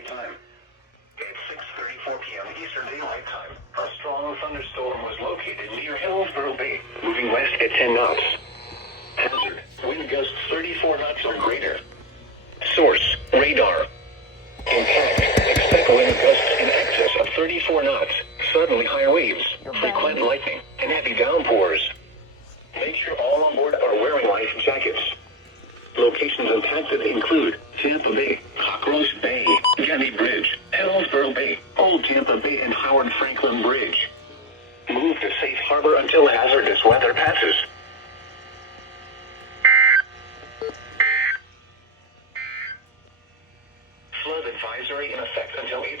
Daylight Time. At 6:34 p.m. Eastern Daylight Time, a strong thunderstorm was located near Hillsborough Bay, moving west at 10 knots. Hazard: wind gusts 34 knots or greater. Source: radar. Impact: expect wind gusts in excess of 34 knots, suddenly high waves, frequent lightning, and heavy downpours. Make sure all on board are wearing life jackets. Locations impacted include Tampa Bay, Cockroach Bay, Getty Bridge, Hillsborough Bay, Old Tampa Bay, and Howard Franklin Bridge. Move to safe harbor until hazardous weather passes. Flood advisory in effect until 8 p.m.